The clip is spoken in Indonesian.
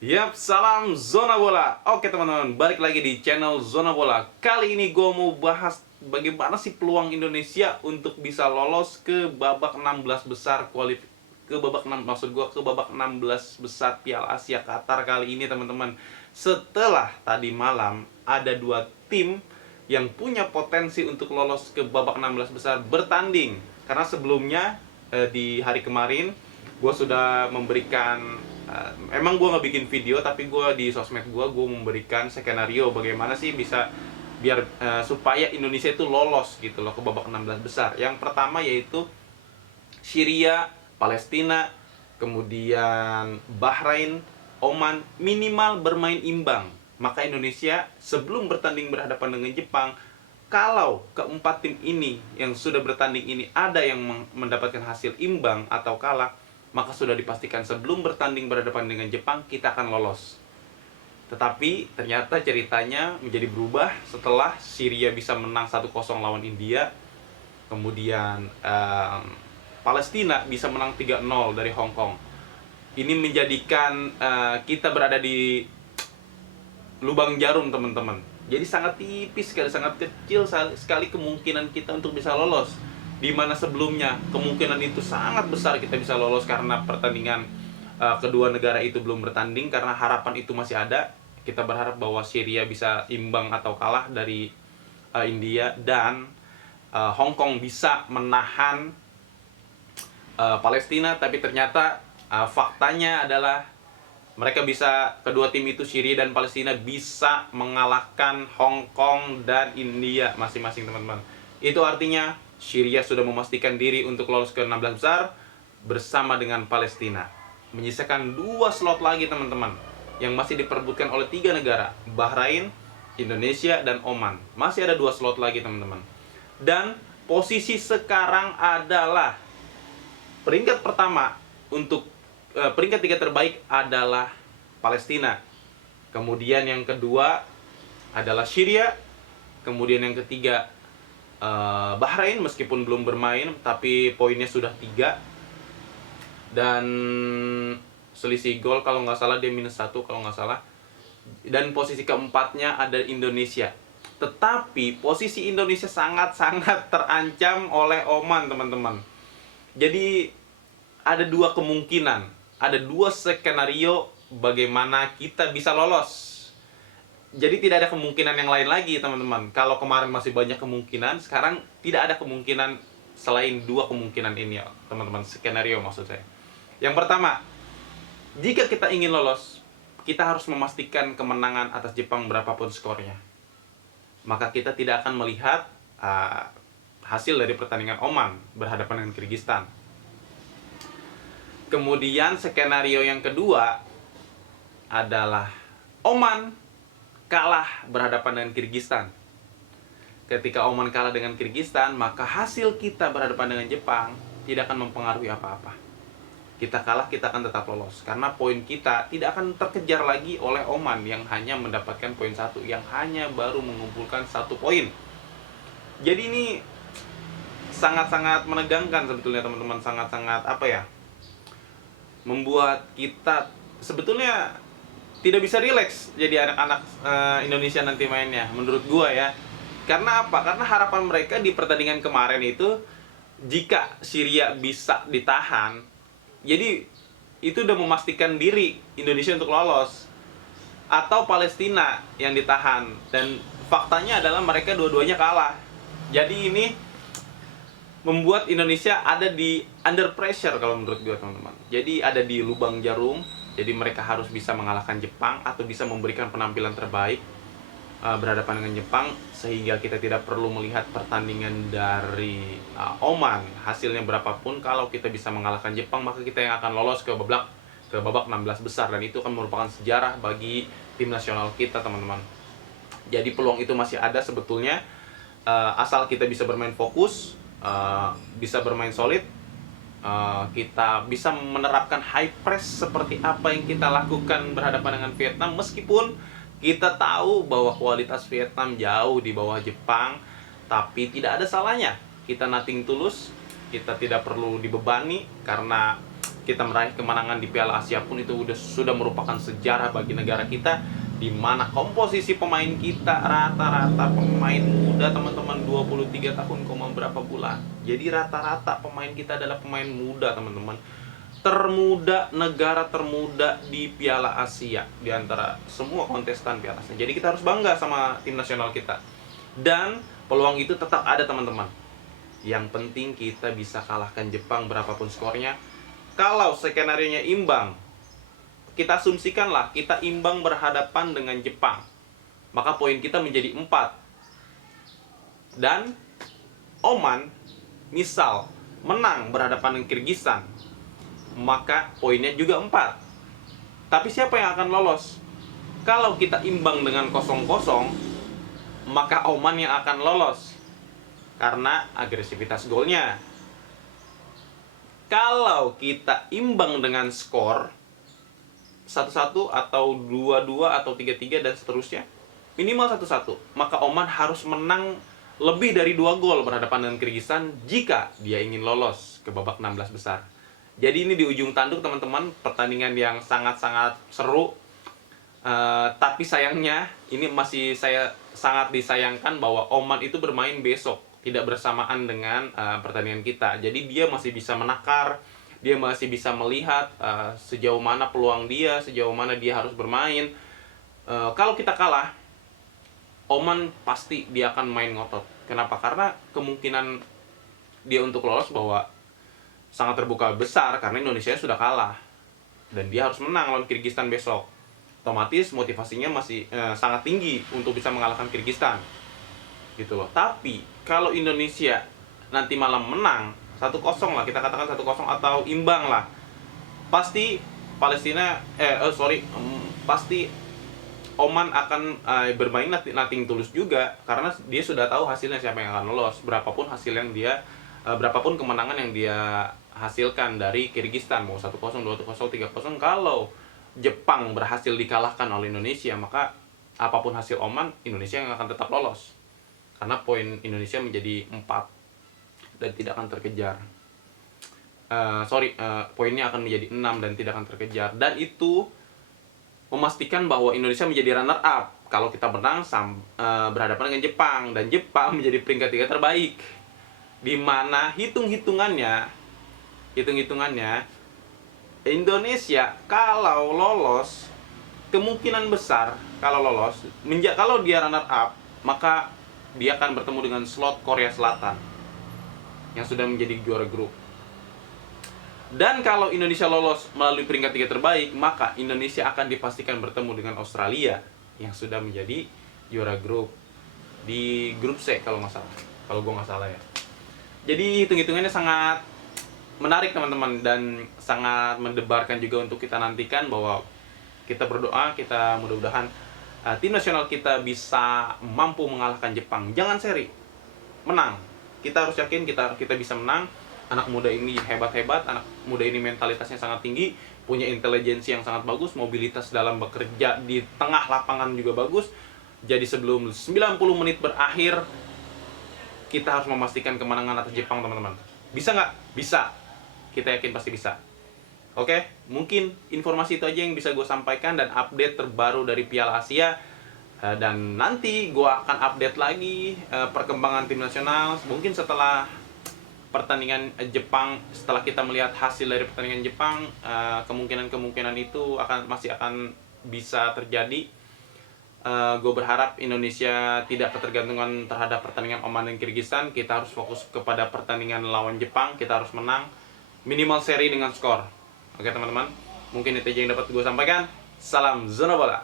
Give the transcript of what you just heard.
Yap, salam Zona Bola. Oke teman-teman, balik lagi di channel Zona Bola. Kali ini gue mau bahas bagaimana sih peluang Indonesia untuk bisa lolos ke babak 16 besar ke babak 6 maksud gue ke babak 16 besar Piala Asia Qatar kali ini teman-teman. Setelah tadi malam ada dua tim yang punya potensi untuk lolos ke babak 16 besar bertanding. Karena sebelumnya di hari kemarin gue sudah memberikan emang gue nggak bikin video, tapi gue di sosmed gue memberikan skenario bagaimana sih bisa biar supaya Indonesia itu lolos gitu loh ke babak 16 besar. Yang pertama yaitu Syria, Palestina, kemudian Bahrain, Oman minimal bermain imbang. Maka Indonesia sebelum bertanding berhadapan dengan Jepang, kalau keempat tim ini yang sudah bertanding ini ada yang mendapatkan hasil imbang atau kalah, maka sudah dipastikan sebelum bertanding berhadapan dengan Jepang kita akan lolos. Tetapi ternyata ceritanya menjadi berubah setelah Syria bisa menang 1-0 lawan India. Kemudian Palestina bisa menang 3-0 dari Hong Kong. Ini menjadikan kita berada di lubang jarum teman-teman. Jadi sangat tipis sekali, sangat kecil sekali kemungkinan kita untuk bisa lolos. Di mana sebelumnya kemungkinan itu sangat besar kita bisa lolos karena pertandingan kedua negara itu belum bertanding, karena harapan itu masih ada. Kita berharap bahwa Syria bisa imbang atau kalah dari India, dan Hong Kong bisa menahan Palestina. Tapi ternyata faktanya adalah kedua tim itu, Syria dan Palestina, bisa mengalahkan Hong Kong dan India masing-masing teman-teman. Itu artinya Syria sudah memastikan diri untuk lolos ke 16 besar bersama dengan Palestina. Menyisakan 2 slot lagi teman-teman yang masih diperebutkan oleh 3 negara, Bahrain, Indonesia, dan Oman. Masih ada 2 slot lagi teman-teman. Dan posisi sekarang adalah peringkat pertama untuk peringkat 3 terbaik adalah Palestina. Kemudian yang kedua adalah Syria. Kemudian yang ketiga Bahrain, meskipun belum bermain tapi poinnya sudah 3. Dan selisih gol kalau nggak salah dia -1 kalau nggak salah. Dan posisi keempatnya ada Indonesia. Tetapi posisi Indonesia sangat-sangat terancam oleh Oman teman-teman. Jadi ada 2 kemungkinan, ada 2 skenario bagaimana kita bisa lolos. Jadi tidak ada kemungkinan yang lain lagi teman-teman. Kalau kemarin masih banyak kemungkinan, sekarang tidak ada kemungkinan selain 2 kemungkinan ini ya teman-teman, skenario maksud saya. Yang pertama, jika kita ingin lolos, kita harus memastikan kemenangan atas Jepang berapapun skornya. Maka kita tidak akan melihat hasil dari pertandingan Oman berhadapan dengan Kyrgyzstan. Kemudian skenario yang kedua adalah Oman kalah berhadapan dengan Kyrgyzstan. Ketika Oman kalah dengan Kyrgyzstan, maka hasil kita berhadapan dengan Jepang tidak akan mempengaruhi apa-apa. Kita kalah, kita akan tetap lolos. Karena poin kita tidak akan terkejar lagi oleh Oman yang hanya mendapatkan poin 1, yang hanya baru mengumpulkan 1 poin. Jadi ini sangat-sangat menegangkan sebetulnya teman-teman, sangat-sangat membuat kita sebetulnya tidak bisa rileks jadi anak-anak Indonesia nanti mainnya, menurut gua ya. Karena apa? Karena harapan mereka di pertandingan kemarin itu, jika Syria bisa ditahan, jadi itu udah memastikan diri Indonesia untuk lolos. Atau Palestina yang ditahan, dan faktanya adalah mereka dua-duanya kalah. Jadi ini membuat Indonesia ada di under pressure kalau menurut gue teman-teman. Jadi ada di lubang jarum. Jadi mereka harus bisa mengalahkan Jepang atau bisa memberikan penampilan terbaik berhadapan dengan Jepang, sehingga kita tidak perlu melihat pertandingan dari Oman hasilnya berapapun. Kalau kita bisa mengalahkan Jepang, maka kita yang akan lolos ke babak 16 besar, dan itu akan merupakan sejarah bagi tim nasional kita teman-teman. Jadi peluang itu masih ada sebetulnya, asal kita bisa bermain fokus, bisa bermain solid, kita bisa menerapkan high press seperti apa yang kita lakukan berhadapan dengan Vietnam. Meskipun kita tahu bahwa kualitas Vietnam jauh di bawah Jepang, tapi tidak ada salahnya kita nothing tulus. Kita tidak perlu dibebani, karena kita meraih kemenangan di Piala Asia pun itu sudah merupakan sejarah bagi negara kita, di mana komposisi pemain kita rata-rata pemain muda teman-teman, 23 tahun, berapa bulan. Jadi rata-rata pemain kita adalah pemain muda teman-teman. Termuda, negara termuda di Piala Asia di antara semua kontestan Piala Asia. Jadi kita harus bangga sama tim nasional kita. Dan peluang itu tetap ada teman-teman. Yang penting kita bisa kalahkan Jepang berapapun skornya. Kalau skenarionya imbang, kita asumsikanlah kita imbang berhadapan dengan Jepang, maka poin kita menjadi 4. Dan Oman misal menang berhadapan dengan Kirgistan, maka poinnya juga 4. Tapi siapa yang akan lolos? Kalau kita imbang dengan 0-0, maka Oman yang akan lolos karena agresivitas golnya. Kalau kita imbang dengan skor 1-1 atau 2-2 atau 3-3 dan seterusnya, minimal 1-1, maka Oman harus menang lebih dari 2 gol berhadapan dengan Kirgistan jika dia ingin lolos ke babak 16 besar. Jadi ini di ujung tanduk teman-teman, pertandingan yang sangat-sangat seru. Tapi sayangnya ini masih sangat disayangkan bahwa Oman itu bermain besok, tidak bersamaan dengan pertandingan kita. Jadi dia masih bisa menakar, dia masih bisa melihat sejauh mana peluang dia, sejauh mana dia harus bermain. Kalau kita kalah, Oman pasti dia akan main ngotot. Kenapa? Karena kemungkinan dia untuk lolos bahwa sangat terbuka besar karena Indonesia sudah kalah dan dia harus menang lawan Kirgistan besok. Otomatis motivasinya masih sangat tinggi untuk bisa mengalahkan Kirgistan, gitu loh. Tapi kalau Indonesia nanti malam menang 1-0 lah, kita katakan 1-0 atau imbang lah, pasti pasti Oman akan bermain nothing tulus juga, karena dia sudah tahu hasilnya siapa yang akan lolos, berapapun hasil yang dia berapapun kemenangan yang dia hasilkan dari Kirgistan, mau 1-0, 2-0, 3-0. Kalau Jepang berhasil dikalahkan oleh Indonesia, maka apapun hasil Oman, Indonesia yang akan tetap lolos. Karena poin Indonesia menjadi 4 dan tidak akan terkejar. Poinnya akan menjadi 6 dan tidak akan terkejar. Dan itu memastikan bahwa Indonesia menjadi runner up kalau kita menang berhadapan dengan Jepang, dan Jepang menjadi peringkat 3 terbaik. Di mana hitung-hitungannya Indonesia kalau lolos, kemungkinan besar kalau dia runner up, maka dia akan bertemu dengan slot Korea Selatan yang sudah menjadi juara grup. Dan kalau Indonesia lolos melalui peringkat 3 terbaik, maka Indonesia akan dipastikan bertemu dengan Australia yang sudah menjadi juara grup di grup C kalau gue nggak salah ya. Jadi hitung-hitungannya sangat menarik teman-teman, dan sangat mendebarkan juga untuk kita nantikan, bahwa kita berdoa, kita mudah-mudahan tim nasional kita bisa mampu mengalahkan Jepang. Jangan seri, menang. Kita harus yakin kita bisa menang. Anak muda ini hebat-hebat, anak muda ini mentalitasnya sangat tinggi, punya intelijensi yang sangat bagus, mobilitas dalam bekerja di tengah lapangan juga bagus. Jadi sebelum 90 menit berakhir, kita harus memastikan kemenangan atas Jepang teman-teman. Bisa nggak? Bisa. Kita yakin pasti bisa. Oke, mungkin informasi itu aja yang bisa gue sampaikan dan update terbaru dari Piala Asia. Dan nanti gue akan update lagi perkembangan tim nasional. Mungkin setelah pertandingan Jepang, setelah kita melihat hasil dari pertandingan Jepang, kemungkinan itu masih akan bisa terjadi. Gue berharap Indonesia tidak ketergantungan terhadap pertandingan Oman dan Kirgistan. Kita harus fokus kepada pertandingan lawan Jepang. Kita harus menang minimal seri dengan skor. Oke teman-teman, mungkin itu aja yang dapat gue sampaikan. Salam Zona Bola.